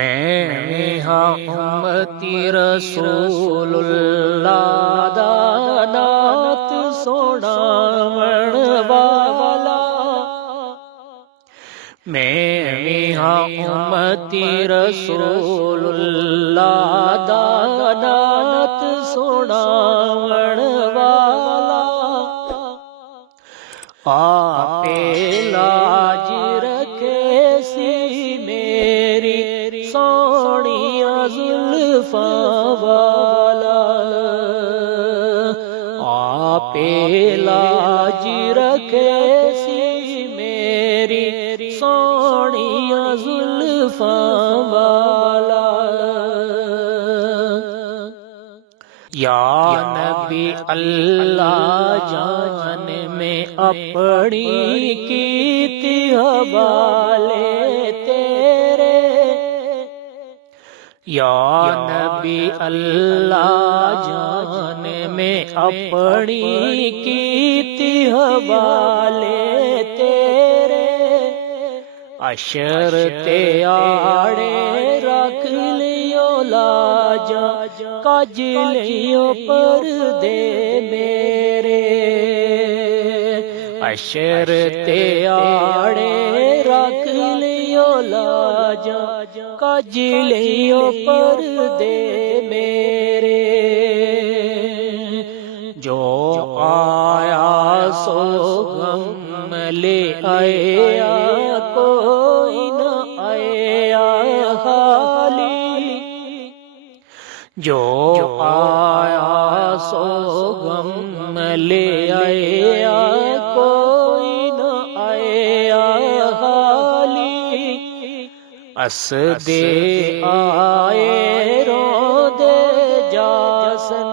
मैं हाँ उम्मती रसूलुल्लाह दा नात सुनावण वाला। मैं हाँ उम्मती रसूलुल्लाह दा नात सुनावण वाला। आपे लाज रखे सी मेरी सोनिया जुल्फां वाला। आपे लाज रखे सी मेरी सोनिया जुल्फां वाला। या नबी अल्लाह जान में अपनी कीती हवाले तेरे। या नबी अल्लाह जान में अपनी कीती हवाले तेरे। अशर ते आड़े रख लियो लाजा कज लियो पर्दे मेरे। अशर ते आड़े रख लियो लाजा कज लियो पर्दे मेरे। जो आया सो गम ले आया कोई न आया खाली। जो आया सो गम ले आया कोई न आया खाली। अस दे आए रो दे जासन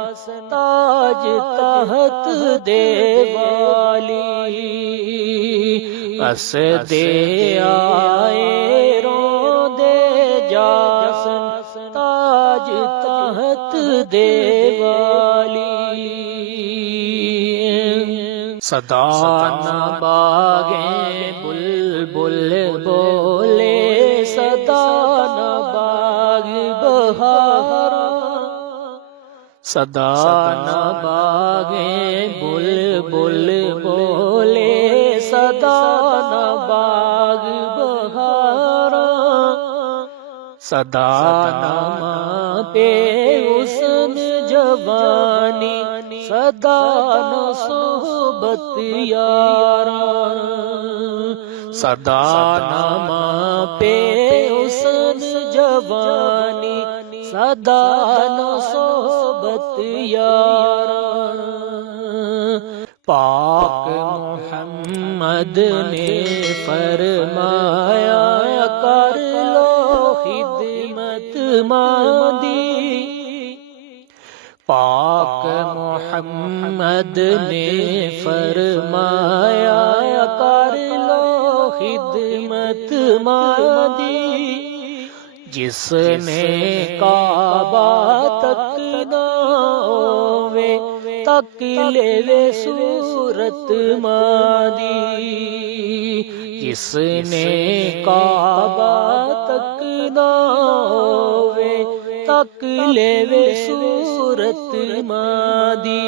ताज तहत दे वाली। अस दे आए रो दे जासन ताज तहत दे वाली। सदा न बागे बुलबुल बोले सदा न बाग बहारा। सदा न बागे बुलबुल बोले सदा न बाग बहारा। सदा नमा पे हुस्न जवानी सदा न सोहबत यारा। सदा नमा पे हुस्न जवानी सदा न सोहबत यारा। पाक मोहम्मद ने फरमाया कर लो खिदमत मादी। पाक मोहम्मद ने फरमाया कर लो खिदमत मादी। जिसने काबा तक ना होवे तक लेवे सूरत मादी। जिसने काबा तक ना होवे तक लेवे सूरत मादी।